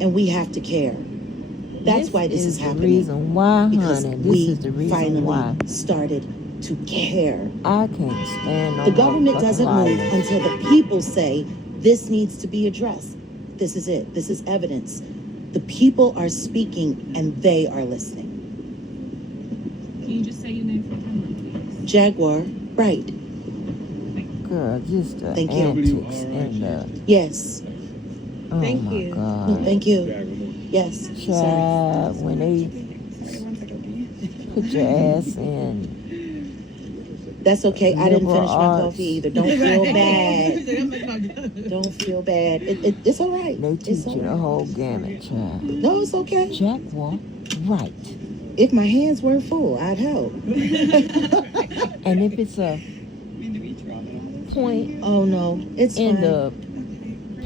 and we have to care. That's why this is happening. Reason why, because honey. we This is the reason finally why started to care. I can't stand no The government doesn't move liars. until the people say this needs to be addressed. This is it. This is evidence. The people are speaking and they are listening. Can you just say your name for the camera, please? J&gu&r Wight. Girl, just the Thank you. antics and the... Yes. Oh Thank my you. God. No, thank you. Yes. Child, when they put your ass in... That's okay. I didn't finish my arts. coffee either. Don't feel bad. Don't feel bad. It's all right. They teach you the whole gamut, child. No, it's okay. J&gu&r Wight. If my hands weren't full, I'd help. And if it's a point Oh no, it's in fine. the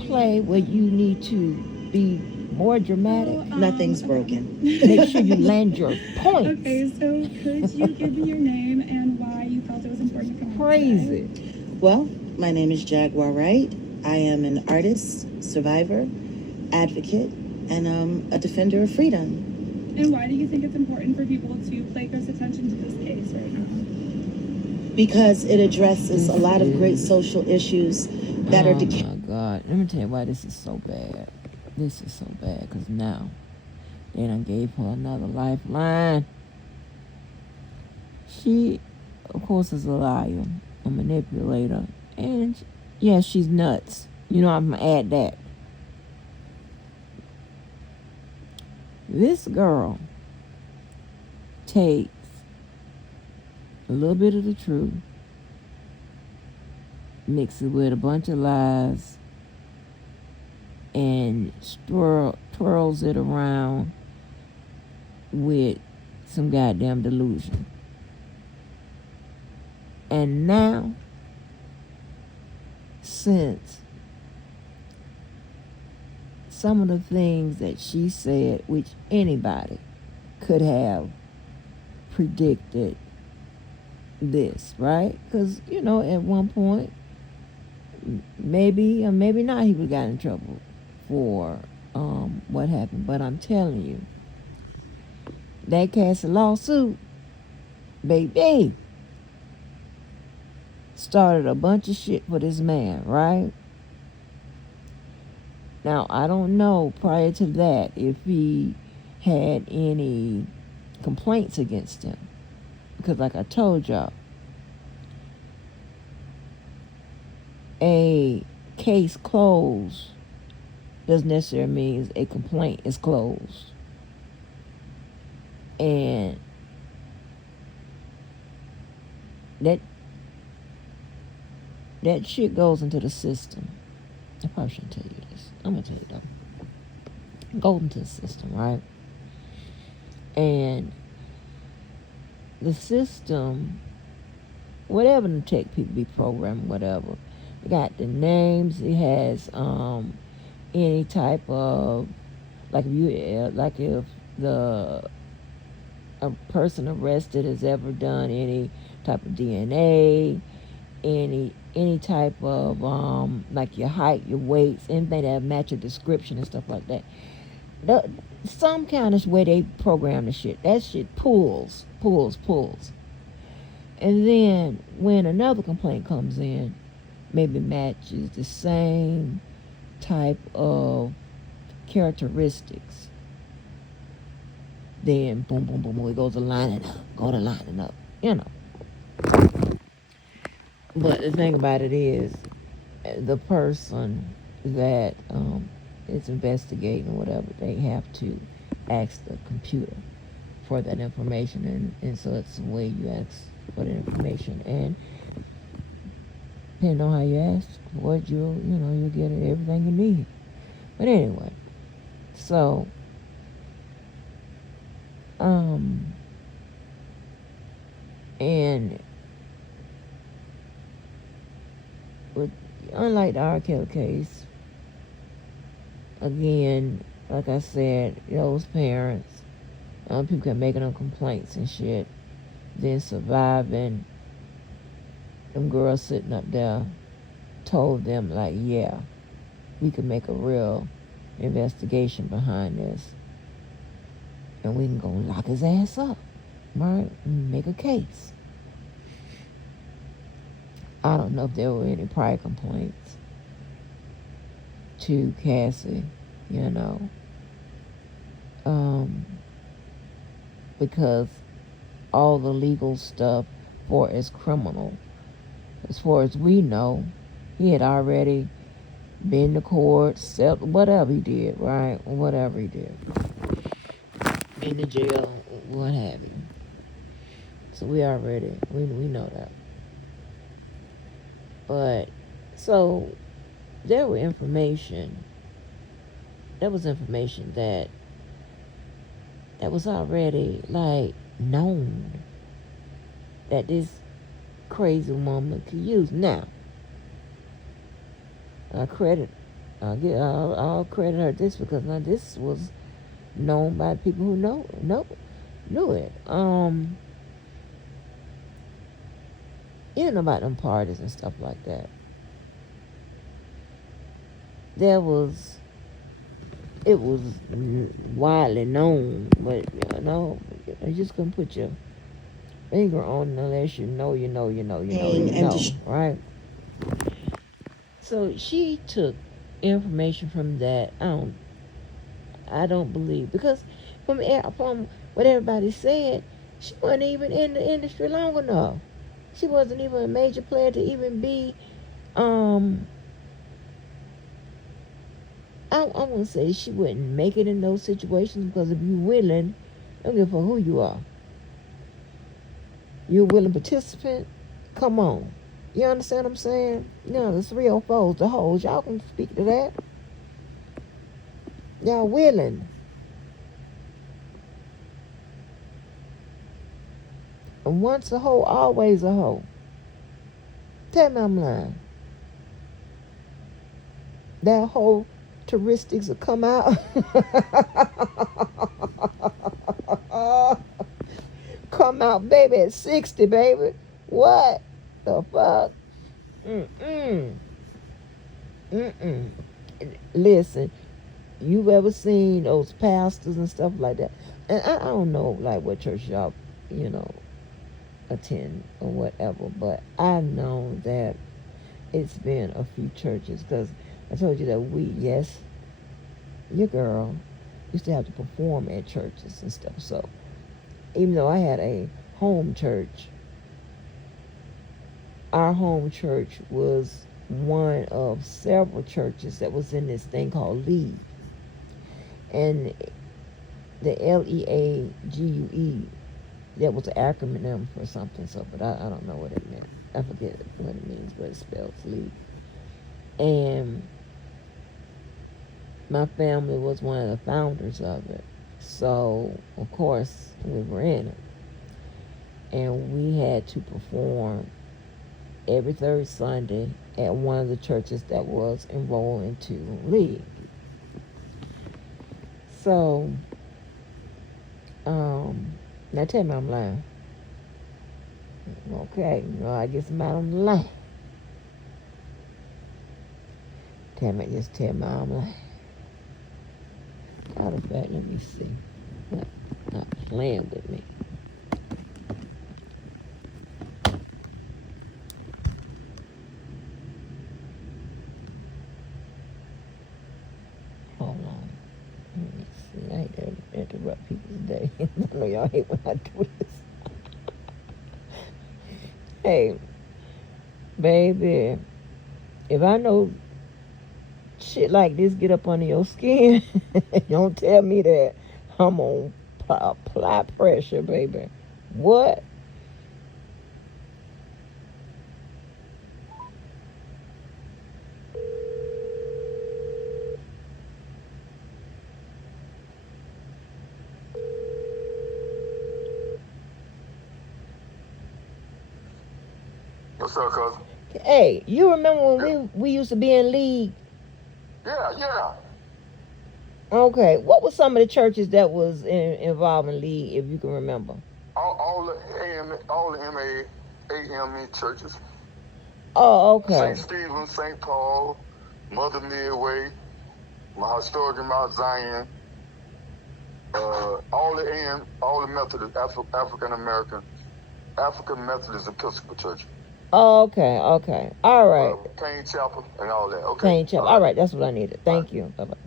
play where you need to be more dramatic, Nothing's broken. make sure you land your points. Okay, so could you give me your name and why you felt it was important to come on Crazy. Well, my name is J&gu&r Wight. I am an artist, survivor, advocate, and a defender of freedom. And why do you think it's important for people to pay close attention to this case right now? Because it addresses a lot of great social issues that are Oh my God. Let me tell you why this is so bad. This is so bad because now they done gave her another lifeline. She, of course, is a liar, a manipulator, and yeah, she's nuts. You know, I'm gonna add that. This girl takes a little bit of the truth, mixes it with a bunch of lies, and twirls it around with some goddamn delusion. And now, since some of the things that she said, which anybody could have predicted this, right? Because, you know, at one point, maybe or maybe not, he would have gotten in trouble for what happened. But I'm telling you, that cast a lawsuit, baby, started a bunch of shit for this man, right? Now, I don't know prior to that if he had any complaints against him. Because like I told y'all, a case closed doesn't necessarily mean a complaint is closed. And that shit goes into the system. I probably shouldn't tell you this. I'm going to tell you though. Goes into the system, right? And the system, whatever the tech people be programming, whatever, it got the names, it has any type of, like if a person arrested has ever done any type of DNA, any type of like your height, your weights, anything that match your description and stuff like that. Some kind of way they program the shit. That shit pulls. And then when another complaint comes in, maybe matches the same type of characteristics, then boom, boom, boom, it goes to lining up, you know. But the thing about it is, the person that is investigating or whatever, they have to ask the computer for that information, and so it's the way you ask for the information, and depending on how you ask for it, you'll get everything you need. But anyway, so and with, unlike the R. Kelly case, again, like I said, those parents, people kept making them complaints and shit, then surviving. Them girls sitting up there told them, like, yeah, we could make a real investigation behind this. And we can go lock his ass up, right? And make a case. I don't know if there were any prior complaints to Cassie, you know. Because all the legal stuff for as criminal, as far as we know, he had already been to court, whatever he did, right? Whatever he did. In the jail, what have you. So we know that. But, so, there was information that was already, like, known that this crazy woman could use. Now, I'll credit her this because now this was known by people who knew it. You know about them parties and stuff like that. It was widely known, but you just couldn't put your finger on it unless you know, right? So she took information from that. I don't believe, because from what everybody said, she wasn't even in the industry long enough. She wasn't even a major player to even be, I wouldn't say she wouldn't make it in those situations, because if you're willing, I don't give a fuck who you are. You're a willing participant, come on. You understand what I'm saying? You know, the 304s, the hoes, y'all can speak to that. Y'all willing. And once a hoe, always a hoe. Tell me I'm lying. That whole heuristics will come out. Come out, baby, at 60, baby. What the fuck? Listen, you've ever seen those pastors and stuff like that? And I don't know, like, what church y'all, attend or whatever, but I know that it's been a few churches, because I told you that your girl used to have to perform at churches and stuff. So even though I had a home church, our home church was one of several churches that was in this thing called League. And the LEAGUE, that was an acronym for something, but I don't know what it meant. I forget what it means, but it spells League. And my family was one of the founders of it. So, of course, we were in it. And we had to perform every third Sunday at one of the churches that was enrolled into League. So, now tell me I'm lying. Okay, I guess I'm out on the line. Tell me I'm lying. Out of fact, let me see. Not playing with me. Hold on. Let me see. I hate to interrupt people's day. I know y'all hate when I do this. Hey, baby, if I know shit like this get up under your skin, don't tell me that I'm gonna apply pressure, baby. What? What's up, cousin? Hey, you remember when we used to be in League? Yeah. Okay, what were some of the churches that was involved in League, if you can remember? All the AME churches. Oh, okay. St. Stephen, St. Paul, Mother Midway, my historic Mount Zion, all the Methodist, African American, African Methodist Episcopal Church. Okay. All right. Payne Chapel and all that. Okay. Payne Chapel. All right, that's what I needed. Thank you. Bye-bye.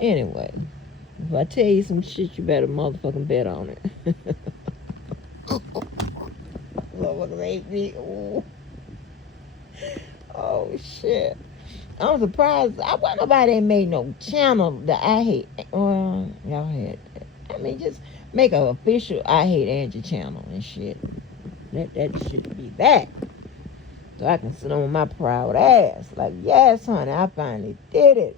Anyway, if I tell you some shit, you better motherfucking bet on it. Motherfuckers hate me. Ooh. Oh, shit. I'm surprised. I wasn't nobody that made no channel that I hate. Well, y'all had that. I mean, just make an official I hate Angie channel and shit. That should be that. So I can sit on my proud ass. Like, yes, honey, I finally did it.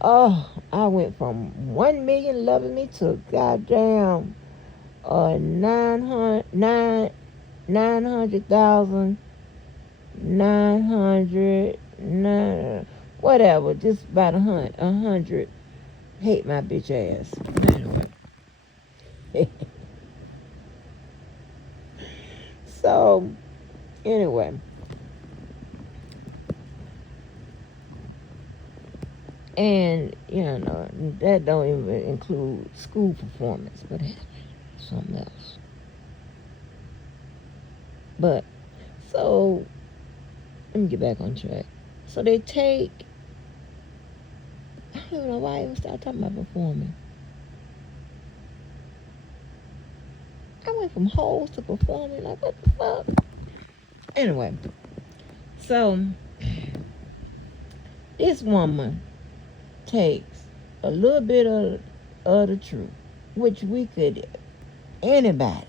Oh, I went from 1 million loving me to goddamn 900,000, 900, whatever, just about 100 hate my bitch ass. Anyway. So, anyway. And, that don't even include school performance, but anyway, something else. But, so, let me get back on track. So they take, I don't know why I even started talking about performing. I went from hoes to performing, like, what the fuck? Anyway, so, this woman takes a little bit of the truth, which anybody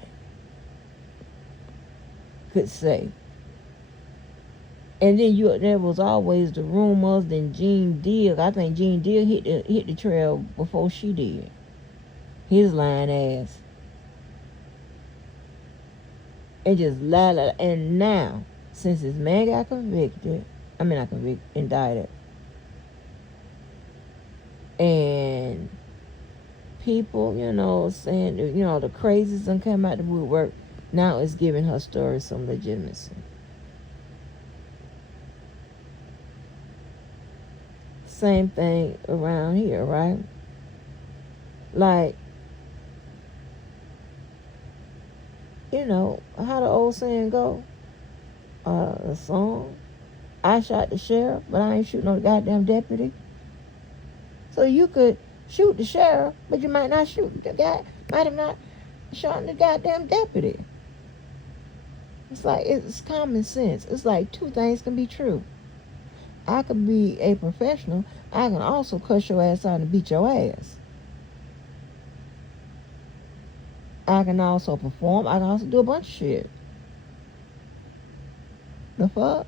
could say. And then there was always the rumors. Then Gene Deal, I think Gene Deal hit the trail before she did. His lying ass. And just lie. And now, since this man got indicted. And people, saying, the crazies done came out the woodwork. Now it's giving her story some legitimacy. Same thing around here, right? Like, how the old saying go? The song, I shot the sheriff, but I ain't shooting no goddamn deputy. So you could shoot the sheriff, but you might not shoot the guy, might have not shot the goddamn deputy. It's like, it's common sense. It's like two things can be true. I could be a professional. I can also cuss your ass out and beat your ass. I can also perform. I can also do a bunch of shit. The fuck?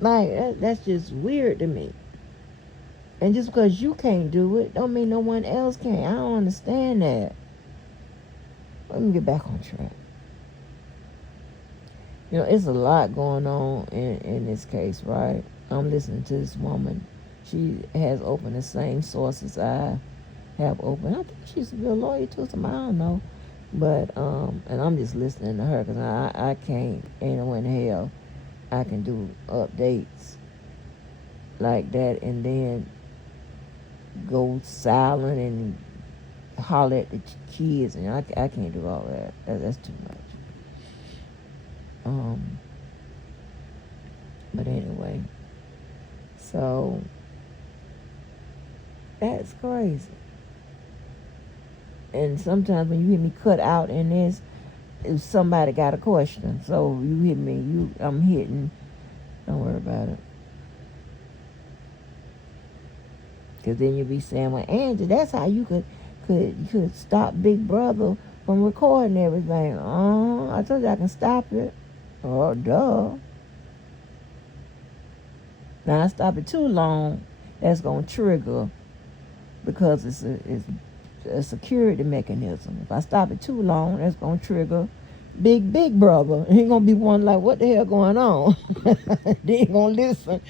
Like, that's just weird to me. And just because you can't do it, don't mean no one else can. I don't understand that. Let me get back on track. It's a lot going on in this case, right? I'm listening to this woman. She has opened the same sources I have opened. I think she's a real lawyer too, somebody, I don't know. But, and I'm just listening to her because I can't, ain't no way in hell I can do updates like that and then go silent and holler at the kids. And I can't do all that. That's too much. But anyway, so that's crazy. And sometimes when you hear me cut out in this, if somebody got a question, so you hit me, I'm hitting. Don't worry about it. Because then you'll be saying, well, Angie, that's how you could stop Big Brother from recording everything. I told you I can stop it. Oh, duh. Now, I stop it too long, that's going to trigger, because it's a security mechanism. If I stop it too long, that's going to trigger Big Brother. He going to be one like, what the hell going on? They ain't going to listen.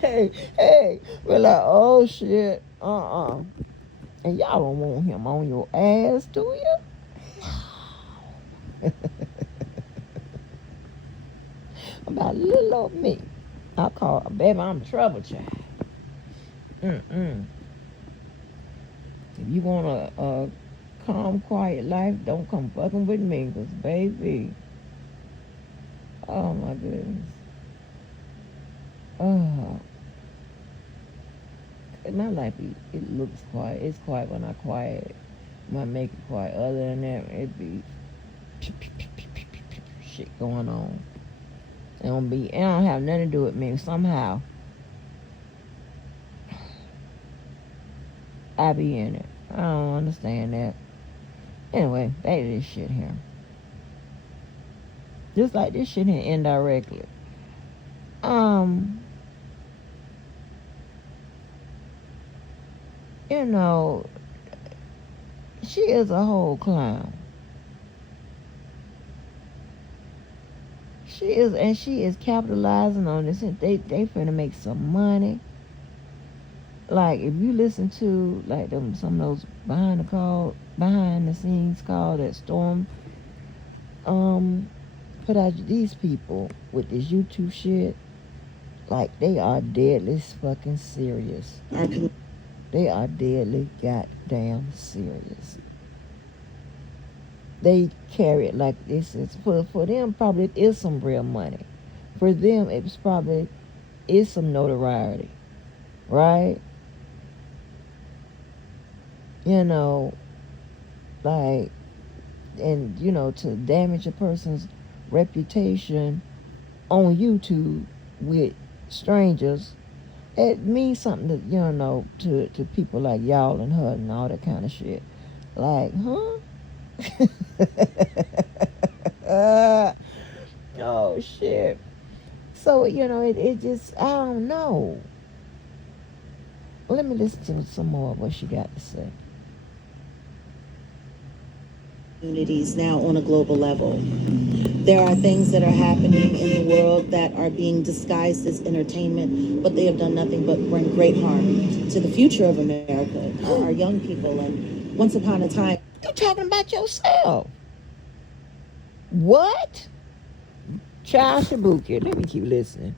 Hey. We're like, oh, shit. And y'all don't want him on your ass, do you? No. About little old me. I call, baby, I'm trouble child. Mm-mm. If you want a calm, quiet life, don't come fucking with me, cause baby, oh my goodness. Oh, my life, it looks quiet. It's quiet when I quiet. When I make it quiet. Other than that, it be shit going on. It don't have nothing to do with me. Somehow, I be in it. I don't understand that. Anyway, back to this shit here. Just like this shit here indirectly. You know, she is a whole clown. She is capitalizing on this. They finna make some money. Like if you listen to like some of those behind the scenes call that Storm put out, these people with this YouTube shit, like they are deadly fucking serious. They are deadly goddamn serious. They carry it like this is for them. Probably it is some real money. For them, it's probably is some notoriety, right? You know, like, and you know, to damage a person's reputation on YouTube with strangers, it means something to, you know, to people like y'all and her and all that kind of shit. Like, huh? Oh shit. So, you know, it just, I don't know. Let me listen to some more of what she got to say. Communities now on a global level. There are things that are happening in the world that are being disguised as entertainment, but they have done nothing but bring great harm to the future of America, our young people. And once upon a time, You're talking about yourself. What? Child Shibuki. Let me keep listening.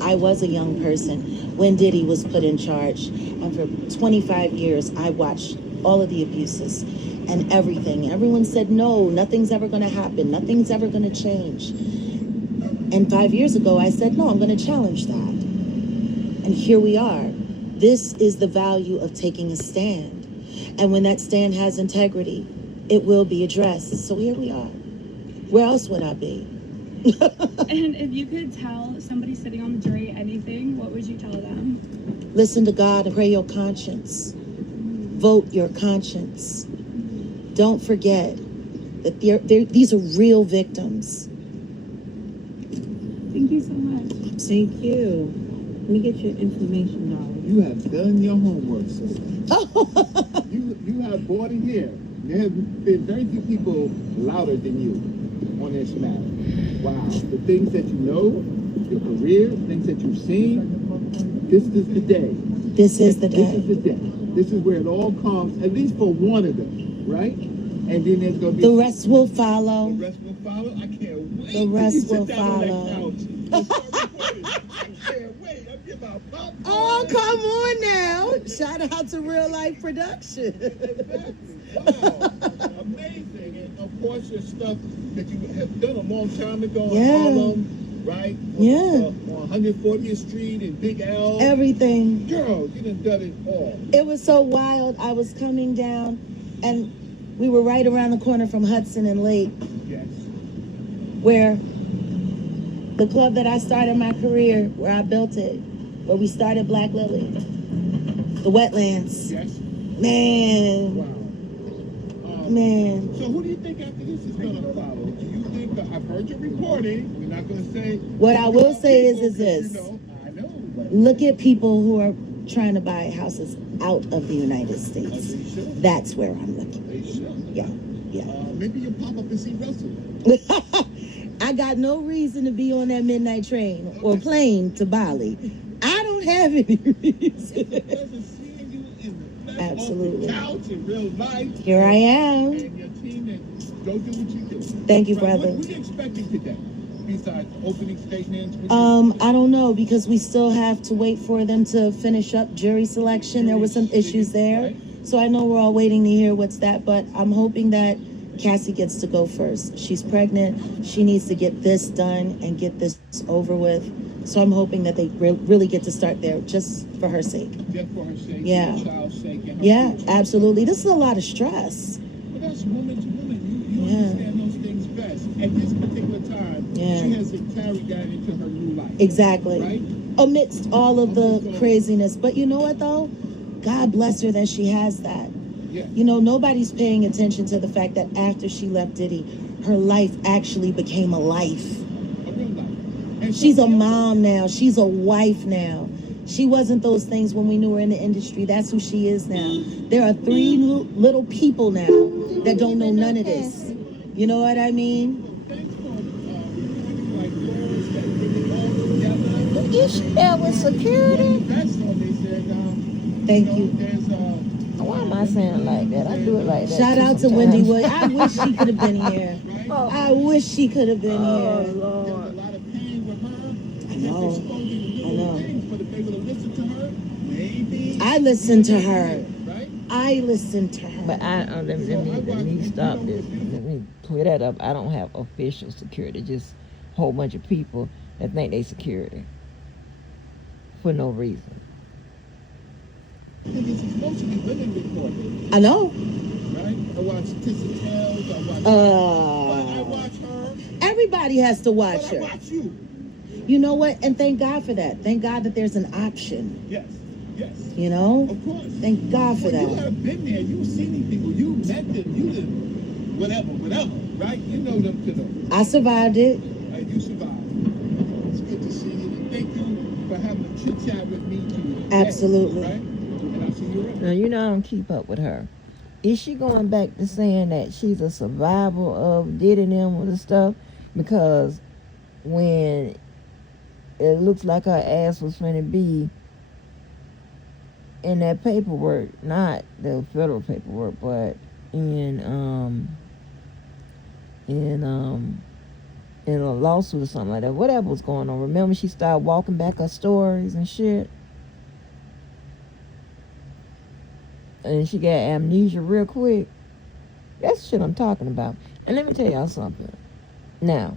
I was a young person when Diddy was put in charge, and for 25 years I watched all of the abuses and everything. Everyone said, no, nothing's ever going to happen. Nothing's ever going to change. And 5 years ago, I said, no, I'm going to challenge that. And here we are. This is the value of taking a stand. And when that stand has integrity, it will be addressed. So here we are. Where else would I be? And if you could tell somebody sitting on the jury anything, what would you tell them? Listen to God and pray your conscience. Vote your conscience. Don't forget that these are real victims. Thank you so much. Thank you. Let me get your information, darling. You have done your homework, sister. You have brought it here. There have been very few people louder than you on this matter. Wow. The things that you know, your career, things that you've seen, this is the day. This is the day. This is the day. This is where it all comes, at least for one of them, right? And then there's going to be... The rest will follow. The rest will follow? I can't wait. The rest will sit down follow. On that couch. I can't wait. I'm getting my popcorn. Oh, come on now. Shout out to Real Life Production. Exactly. Wow. Amazing. And of course, your stuff that you have done a long time ago in Harlem, right? On 140th Street and Big L. Everything. Girl, you done it all. It was so wild. I was coming down, and we were right around the corner from Hudson and Lake. Yes. Where the club that I started my career, where I built it, where we started Black Lily, the wetlands. Yes. Man. Wow. Man. So who do you think after this is going to follow? Do you think that I've heard your reporting? We're not going to say... What I will say is this. You know, I know. But Look at people who are trying to buy houses out of the United States. That's where I'm looking. they should. Yeah. Maybe you'll pop up and see Russell. I got no reason to be on that midnight train or plane to Bali. I don't have any reason. It's a pleasure seeing you in the flesh, Absolutely. off the couch in real life. Here I am. And your team, and go do what you do. Thank you, Right, brother. What are you expecting today? besides opening statements? I don't know, because we still have to wait for them to finish up jury selection. There were some issues there. Right. So I know we're all waiting to hear what's that, but I'm hoping that Cassie gets to go first. She's pregnant. She needs to get this done and get this over with. So I'm hoping that they really get to start there, just for her sake. Just for her sake, Yeah. for her child's sake. And her Yeah, future. absolutely. This is a lot of stress. But that's woman to woman. You Yeah. understand those things best. At this particular time, Yeah. she has to carry that into her new life. Exactly. Right? Amidst all of the Amidst all- craziness. But you know what, though? God bless her that she has that. Yeah. You know, nobody's paying attention to the fact that after she left Diddy, her life actually became a life. A real life. And She's a something else- mom now. She's a wife now. She wasn't those things when we knew her in the industry. That's who she is now. There are three little people now that don't know none of this. You know what I mean? Thanks for pointing like doors that bring it all together. Is she there with security? That's all they said. Thank know, you. There's Why am I saying like that? I do it like that. Shout too out to sometimes. Wendy Wood. I wish she could have been here. right. Oh, I wish she could have been oh here. There was a Lord. lot of pain with her. I know. Just exposing I little know. things, but if they would have listened to her, maybe. I listened to her. Right? I listened to her. But let me stop this. Let me clear that up. I don't have official security, just a whole bunch of people that think they security for no reason. I think it's supposed to be women recorded, I know. right? I watch Tissa Tales, I watch her, Everybody has to watch but I her. watch you. You know what? And thank God for that. Thank God that there's an option. Yes, yes. You know? Of course. Thank God for Well, you that. have been there. You've seen these people. You met them. You did whatever, right? You know them to them. I survived it. You survived. It's good to see you. And thank you for having a chit chat with me today. Absolutely. Right? And I'll see you around. Now, you know I don't keep up with her. Is she going back to saying that she's a survivor of Diddy and them with the stuff? Because when it looks like her ass was finna be in that paperwork, not the federal paperwork, but in a lawsuit or something like that. Whatever was going on. Remember, she started walking back her stories and shit. And she got amnesia real quick. That's the shit I'm talking about. And let me tell y'all something. Now,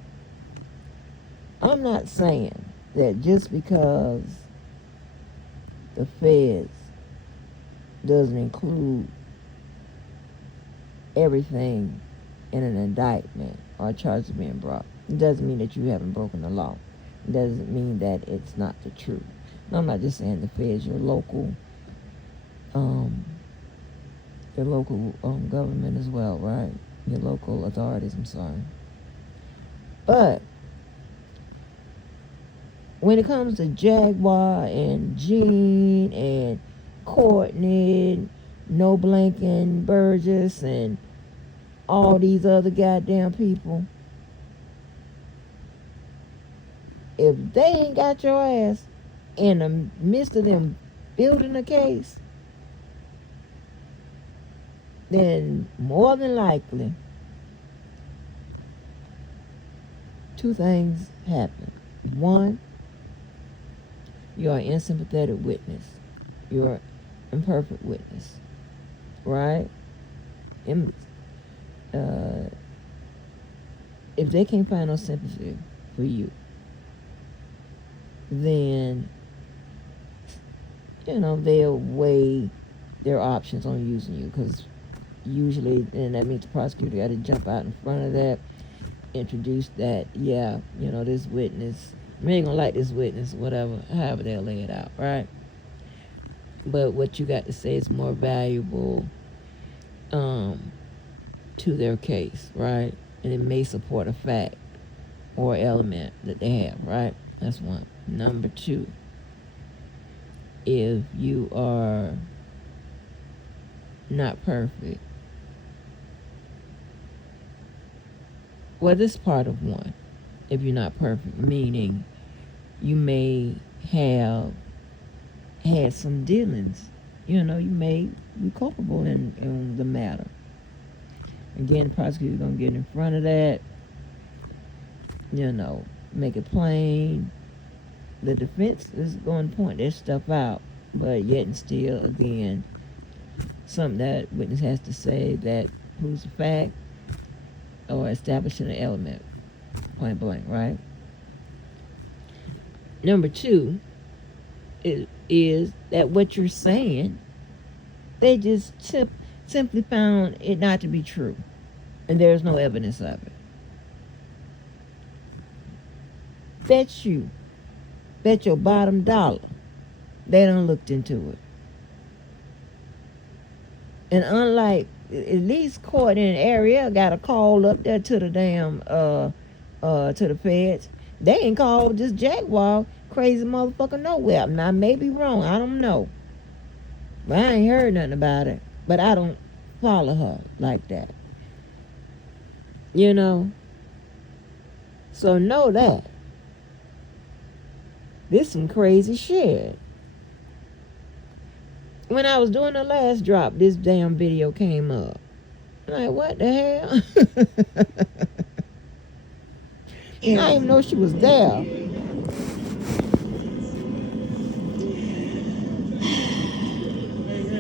I'm not saying that just because the feds doesn't include everything in an indictment or charges being brought, it doesn't mean that you haven't broken the law. It doesn't mean that it's not the truth. And I'm not just saying the feds, your local government as well, right? Your local authorities, I'm sorry. But when it comes to Jaguar and Gene and Courtney, No Blanking, Burgess, and all these other goddamn people, if they ain't got your ass in the midst of them building a case, then more than likely two things happen. One, you're an unsympathetic witness. You're an imperfect witness. Right? If they can't find no sympathy for you, then, they'll weigh their options on using you, because usually, and that means the prosecutor got to jump out in front of that, introduce that, this witness, we ain't gonna like this witness, whatever, however they'll lay it out, right? But what you got to say is more valuable to their case, right? And it may support a fact or element that they have, right? That's one. Number two, if you are not perfect, well, this is part of one. If you're not perfect, meaning you may have had some dealings. You may be culpable in the matter. Again, the prosecutor's going to get in front of that, make it plain. The defense is going to point their stuff out, but yet and still, again, something that witness has to say that proves a fact or establishing an element, point blank, right? Number two is that what you're saying, they just simply found it not to be true, and there's no evidence of it. Bet your bottom dollar they done looked into it. And unlike at least Court and Ariel got a call up there to the damn to the feds, they ain't called this Jaguar crazy motherfucker nowhere. Now I may be wrong, I don't know, but I ain't heard nothing about it. But I don't follow her like that, you know. So know that this some crazy shit. When I was doing the last drop, this damn video came up. I'm like, what the hell? I didn't even know she was there.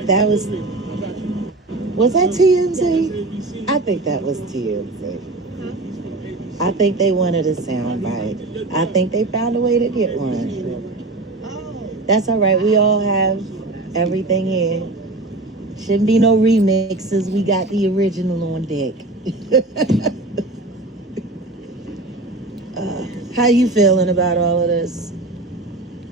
That was that TMZ? I think that was TMZ. I think they wanted a sound bite. I think they found a way to get one. That's all right. We all have everything here. Shouldn't be no remixes. We got the original on deck. How you feeling about all of this?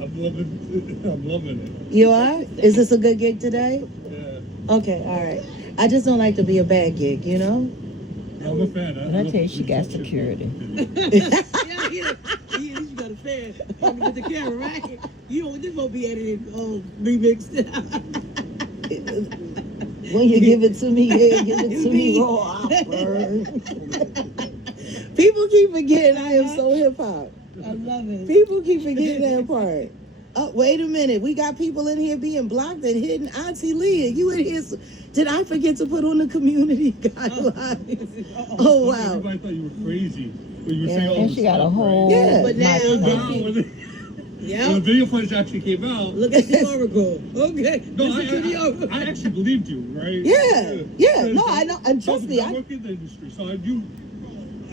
I'm loving it. You are? Is this a good gig today? Yeah. Okay, all right. I just don't like to be a bad gig, you know? I'm a fan. And I tell you, she got security. Yeah, you got a fan with the camera, right? You know, this won't be edited, remixed. When you give it to me, yeah, give it to me raw. I'll burn. People keep forgetting I am so hip hop. I love it. People keep forgetting that part. Oh, wait a minute. We got people in here being blocked and hidden. Auntie Leah, you in here? Did I forget to put on the community guidelines? Oh, wow. Everybody thought you were crazy when you were Yeah, saying all and this she got stuff, a whole right? Yeah, but now- microphone. When the video footage actually came out, Look at the oracle. Okay. no, Listen to the oracle. I actually believed you, right? Yeah. No, I know. And trust me, I work in the industry, so I knew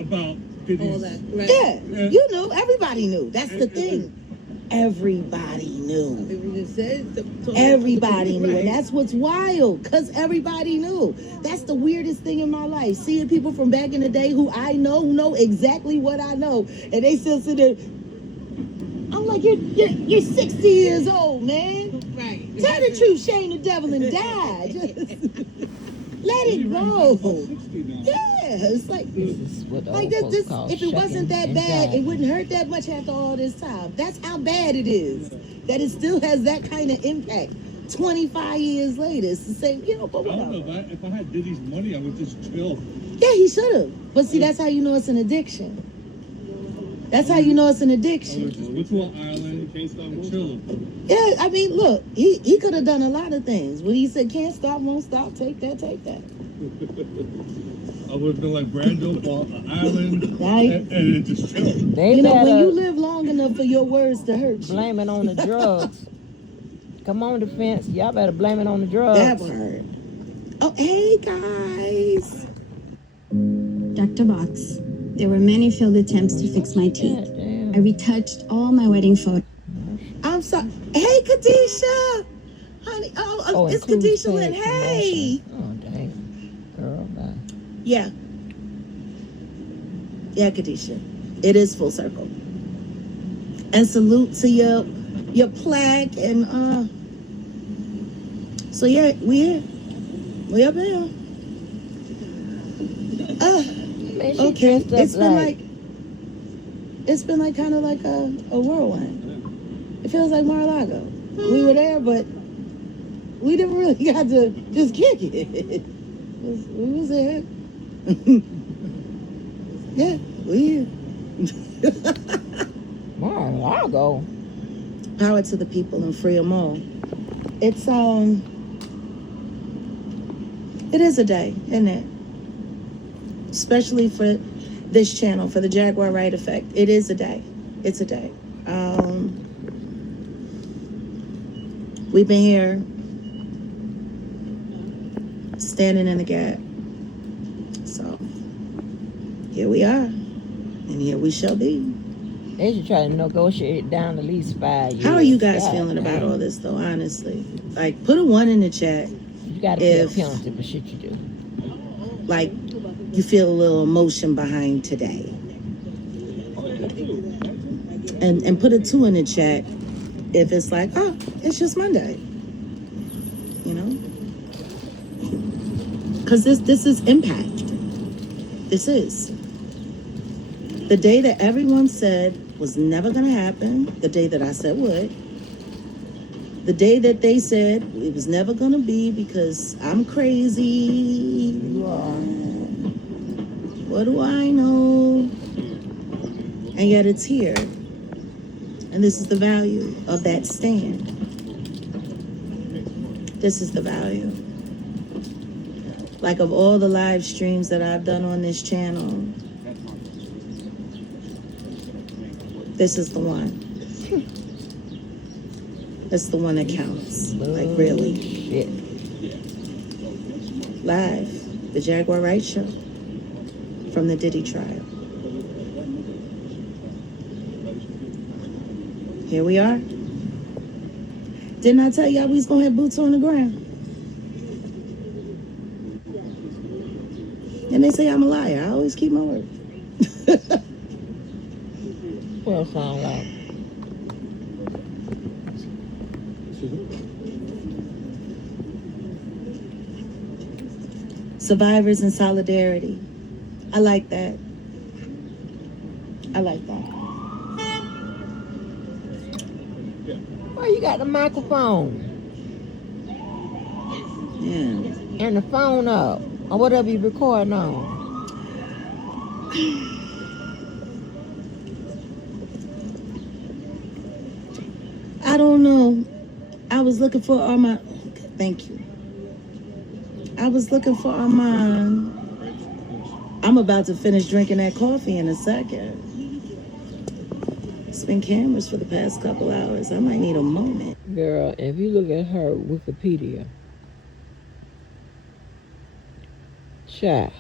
about Diddy's. All that, right? yeah, you knew. Everybody knew. That's the thing. Everybody knew. We just said, Everybody knew, Right. and that's what's wild, because everybody knew. That's the weirdest thing in my life. Seeing people from back in the day who I know exactly what I know, and they still sit there. I'm like, you're 60 years old, man. Right. Tell the truth, shame the devil and die. Just let it go. 60 now. Yeah, it's like This is what the like old this. folks call If it wasn't shucking that and bad, it jiving. wouldn't hurt that much after all this time. That's how bad it is. That it still has that kind of impact. 25 years later, it's the same. You know, but I don't whatever. know, if I had Diddy's money, I would just chill. Yeah, he should have. But see, that's how you know it's an addiction. That's how you know it's an I would addiction. just went to an island, and chill. Yeah, I mean, look, he could have done a lot of things. When he said, can't stop, won't stop, take that. I would have been like Brando, bought an island, Right. and just chill. They You know, when better you live long enough for your words to hurt you. blame it on the drugs. Come on, defense. Y'all better blame it on the drugs. That part. Oh, hey, guys. Dr. Box, there were many failed attempts to fix my teeth. God damn. I retouched all my wedding photos. I'm sorry. Hey, Kadisha. Honey, it's includes Kadisha Lynn. paid Hey. promotion. Oh, dang. Girl, bye. Yeah. Yeah, Kadisha. It is full circle. And salute to your plaque and so yeah, we up here. Man, she Okay. dressed up It's been like kind of like a whirlwind. It feels like Mar-a-Lago. We were there, but we didn't really got to just kick it. We was there. Yeah, we here. Mar-a-Lago. Power to the people and free them all. It's it is a day, isn't it? Especially for this channel, for the J&gu&r Wight effect. It is a day. It's a day. We've been here standing in the gap. So here we are, and here we shall be. They should try to negotiate it down at least 5 years. How are you guys God feeling about dang. all this, though? Honestly, like, put a 1 in the chat. You gotta pay a penalty for shit you do. Like, you feel a little emotion behind today, and put a 2 in the chat if it's like, oh, it's just Monday, you know, because this is impact. This is the day that everyone said was never going to happen, the day that I said would, the day that they said it was never going to be because I'm crazy. You are. What do I know? And yet it's here. And this is the value of that stand. This is the value. Like, of all the live streams that I've done on this channel, this is the one. That's the one that counts. Like, really. Shit. Live. The J&gu&r Wight Show. From the Diddy trial. Here we are. Didn't I tell y'all we was gonna have boots on the ground? And they say I'm a liar. I always keep my word. What it sound like? Survivors in solidarity. I like that. I like that. Why you got the microphone Yeah. and the phone up or whatever you recording on? I don't know. I was looking for Armand. Thank you. I was looking for Armand. I'm about to finish drinking that coffee in a second. It's been cameras for the past couple hours. I might need a moment. Girl, if you look at her Wikipedia, child.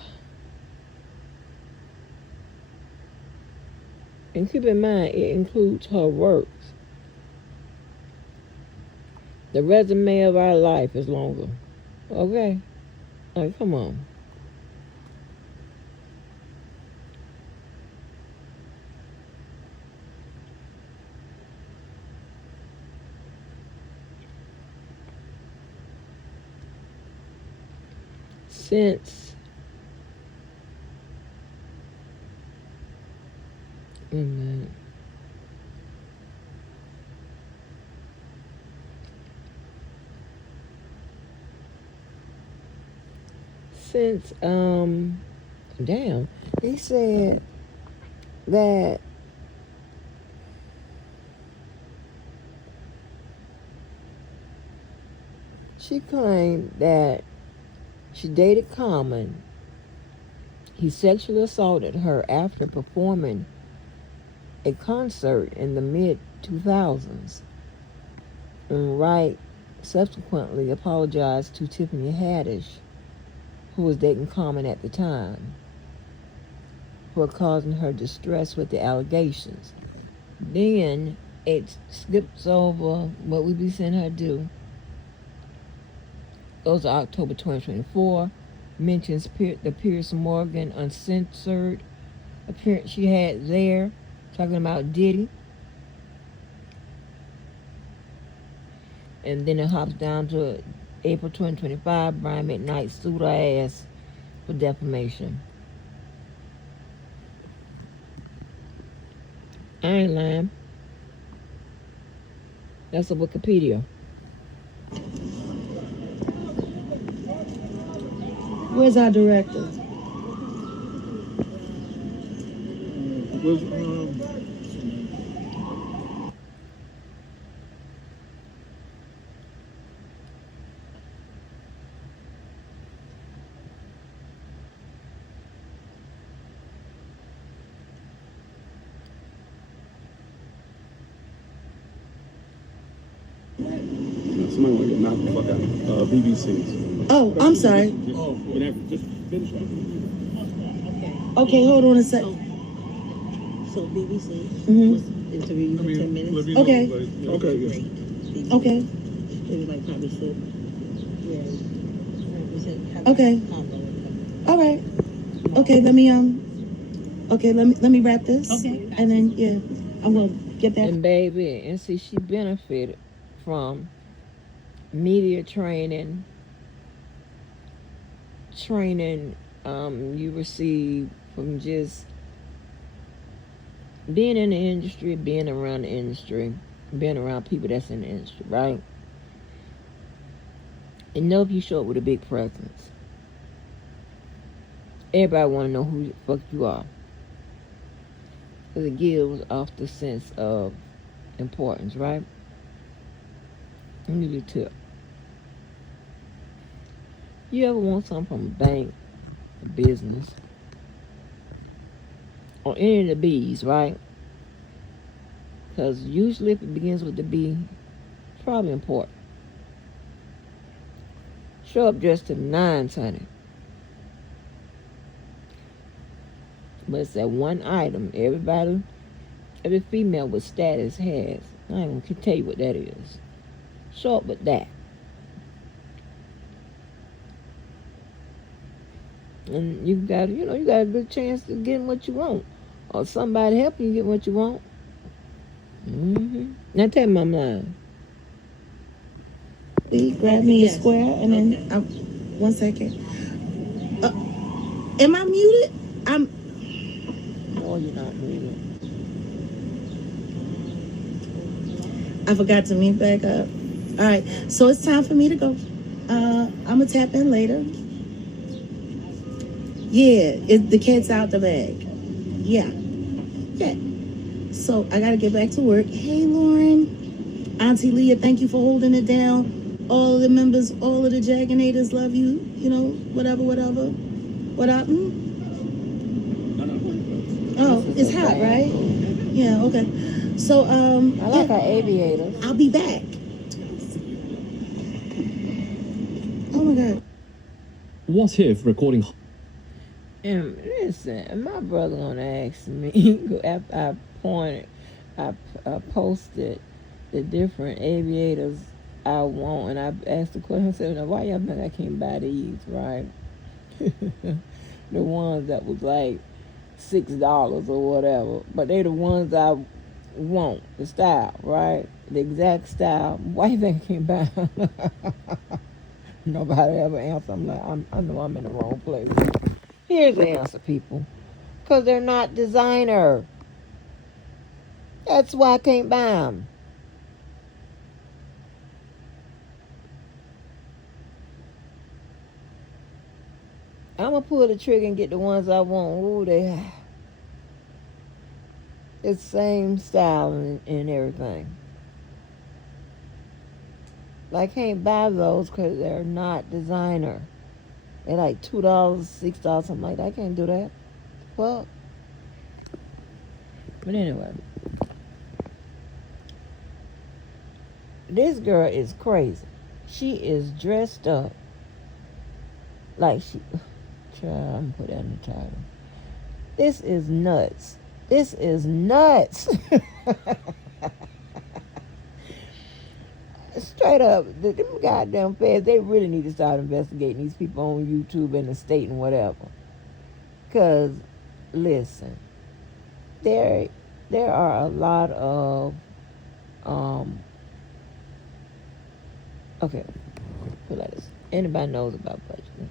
And keep in mind, it includes her works. The resume of our life is longer. Okay? Like, come on. Since damn, he said that she claimed that she dated Common. He sexually assaulted her after performing a concert in the mid-2000s. And Wright subsequently apologized to Tiffany Haddish, who was dating Common at the time, for causing her distress with the allegations. Then it skips over what we be seeing her do. Goes to October 2024, mentions the Piers Morgan uncensored appearance she had there, talking about Diddy. And then it hops down to April 2025, Brian McKnight sued her ass for defamation. I ain't lying. That's a Wikipedia. Where's our director? Somebody want to get knocked the fuck out. BBCs. Oh, I'm sorry. Oh, whatever. Just finish that. Okay, hold on a sec. So BBC Mhm. was interview you for 10 minutes. Okay. Okay. Great. Okay. It was like probably so. Yeah. We said have Okay. a combo with them. All right. Okay, let me wrap this. Okay. And then yeah, I'm gonna get back. And baby, and see, she benefited from media training you receive from just being in the industry, being around the industry, being around people that's in the industry, right? And know if you show up with a big presence, everybody want to know who the fuck you are. Because it gives off the sense of importance, right? Let me give you a tip. You ever want something from a bank, a business, or any of the B's, right? Because usually if it begins with the B, it's probably important. Show up dressed to the nines, honey. But it's that one item every female with status has. I ain't gonna tell you what that is. Show up with that. And you got a good chance of getting what you want. Or somebody helping you get what you want. Now tell me I'm lying. Please grab me a square and then Okay. 1 second. Am I muted? No, you're not moving. I forgot to mute back up. All right, so it's time for me to go. I'm gonna tap in later. Yeah, the cat's out the bag. Yeah. So I gotta get back to work. Hey, Lauren, Auntie Leah, thank you for holding it down. All of the members, all of the Jaganators love you. You know, whatever. What happened? Oh, it's hot, right? Yeah. Okay. So I like our aviators. I'll be back. Oh my God. What if recording? And listen, my brother gonna ask me after I posted the different aviators I want, and I asked the question. I said, "Now, why y'all think I can't buy these?" Right? The ones that was like $6 or whatever, but they the ones I want, the style, right? The exact style. Why you think I can't buy them? Nobody ever answer. I'm like, I know I'm in the wrong place. Here's the answer, people. Because they're not designer. That's why I can't buy them. I'm going to pull the trigger and get the ones I want. Ooh, it's the same style and everything. But I can't buy those because they're not designer. They're like $2, $6, something like that. I can't do that. Well, but anyway, this girl is crazy. She is dressed up like she. Try, I'm gonna put that in the title. This is nuts. This is nuts. Straight up, them goddamn feds, they really need to start investigating these people on YouTube and the state and whatever. Because, listen, there are a lot of, okay, put like this. Anybody knows about budgeting,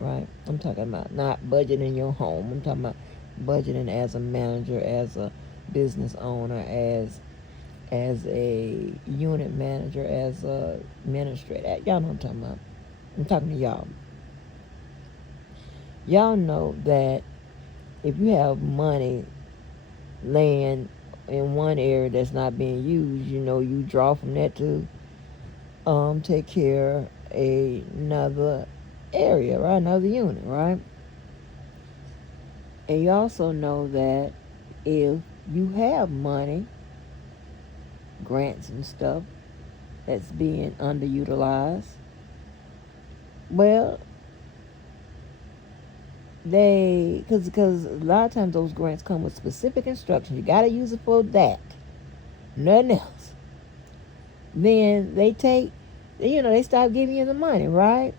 right? I'm talking about not budgeting your home. I'm talking about budgeting as a manager, as a business owner, as a unit manager, as a administrator. Y'all know what I'm talking about. I'm talking to y'all. Y'all know that if you have money laying in one area that's not being used, you draw from that to take care of another area, right? Another unit, right? And you also know that if you have money, grants and stuff, that's being underutilized. Well, because a lot of times those grants come with specific instructions. You got to use it for that, nothing else. Then they start giving you the money, right?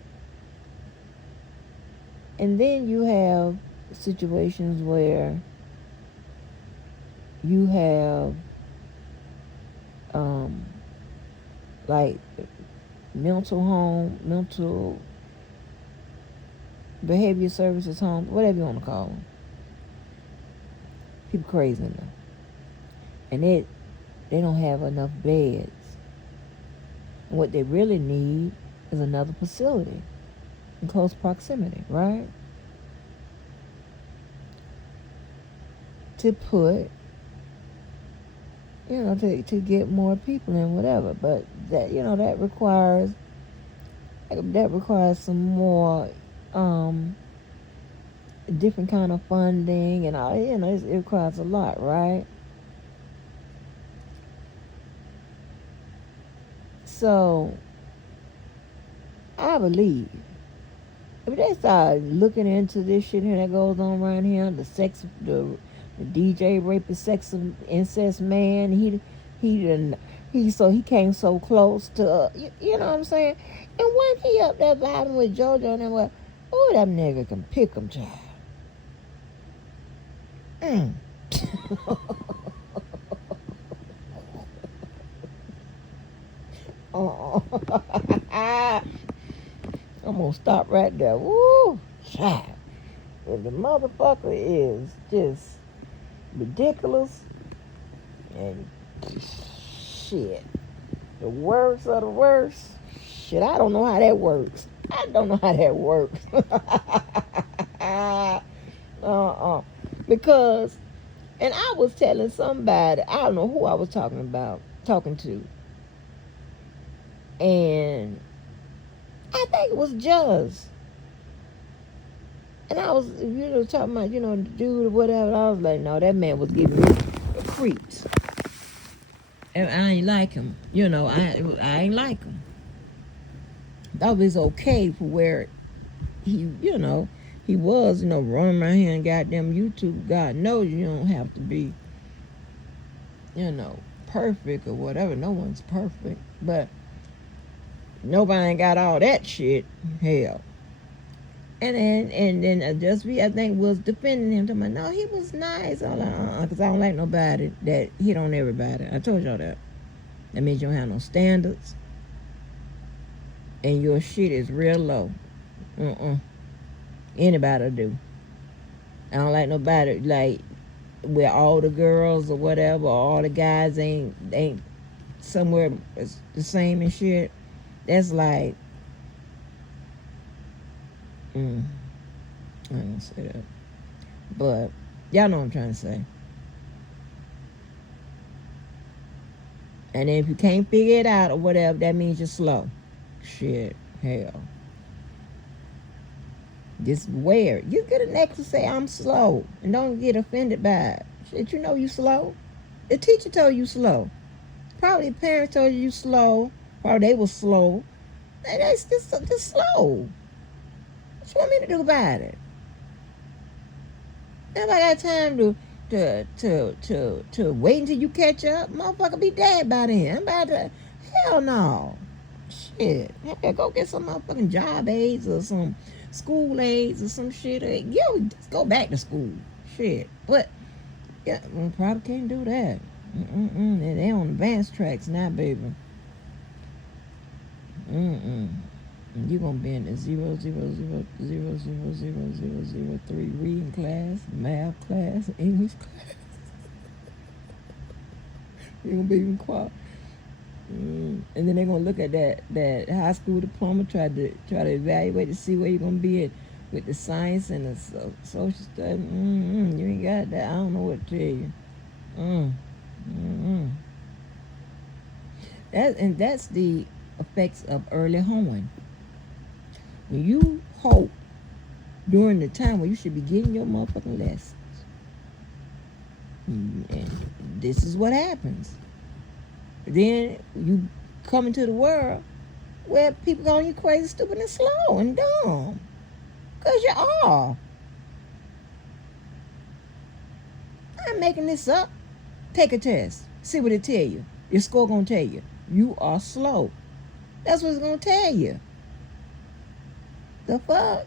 And then you have situations where you have like mental behavior services homes, whatever you want to call them. People crazy enough, and they don't have enough beds. And what they really need is another facility in close proximity, right? To put, to get more people in, whatever. But that requires some more different kind of funding and all. It requires a lot, right? So I believe if they start looking into this shit here that goes on around here, the DJ rapist, sex incest man, he came so close to, you know what I'm saying? And when he up there vibing with JoJo and them, oh, that nigga can pick 'em, child. I'm gonna stop right there. Woo, child. If the motherfucker is just ridiculous and shit, the worst of the worst, shit, I don't know how that works. Because, and I was telling somebody, I don't know who I was talking to, and I think it was Just. And I was, talking about, the dude or whatever. I was like, no, that man was giving me the creeps. And I ain't like him. I ain't like him. That was okay for where he was, running around here and goddamn YouTube. God knows you don't have to be, perfect or whatever. No one's perfect. But nobody ain't got all that shit. Hell. And then Just I think, was defending him. Talking about, no, he was nice. I'm like, because I don't like nobody that hit on everybody. I told y'all that. That means you don't have no standards. And your shit is real low. Anybody do. I don't like nobody, like, where all the girls or whatever, or all the guys ain't somewhere the same and shit. That's like, I ain't gonna say that. But y'all know what I'm trying to say. And if you can't figure it out or whatever, that means you're slow. Shit, hell. Just wear it. You get a neck to say I'm slow. And don't get offended by it. Shit, you slow. The teacher told you slow. Probably the parents told you slow. Probably they were slow. That's just slow. What you want me to do about it? Nobody got time to wait until you catch up. Motherfucker be dead by then. I'm about to, hell no. Shit. Hell, go get some motherfucking job aids or some school aids or some shit. Just go back to school. Shit. But, yeah, we probably can't do that. They on advanced tracks now, baby. You're gonna be in the 0.000000003 reading class, math class, English class. You're gonna be even quiet. And then they're gonna look at that high school diploma, try to evaluate to see where you're gonna be at with the science and the social studies. You ain't got that. I don't know what to tell you. That's the effects of early hoeing. When you hoe during the time when you should be getting your motherfucking lessons, and this is what happens. Then you coming to the world where people calling you crazy, stupid, and slow and dumb. Because you are. I'm making this up. Take a test. See what it tell you. Your score gonna tell you. You are slow. That's what it's gonna tell you. The fuck?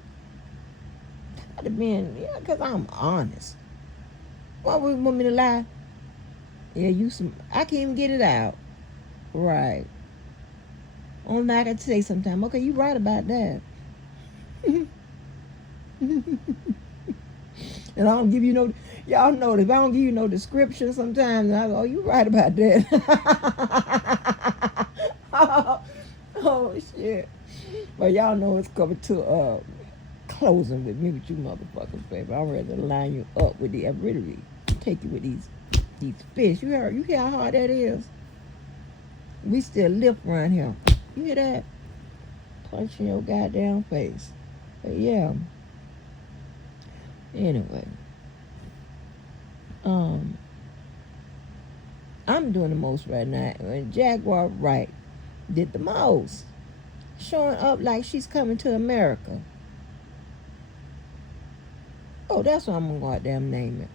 I'd have been, yeah, because I'm honest. Why would you want me to lie? Yeah, I can't even get it out. Right. Only I can say sometimes, okay, you right about that. And I don't give you no, y'all know that if I don't give you no description sometimes, I go, oh, you right about that. Oh, shit. Well, y'all know it's coming to closing with me with you motherfuckers, baby. I'm ready to line you up with I'm ready to take you with these fish. You hear how hard that is? We still lift around here. You hear that? Punch in your goddamn face. But yeah. Anyway. I'm doing the most right now. And J&gu&r Wight did the most. Showing up like she's coming to America. Oh, that's what I'm gonna goddamn name it.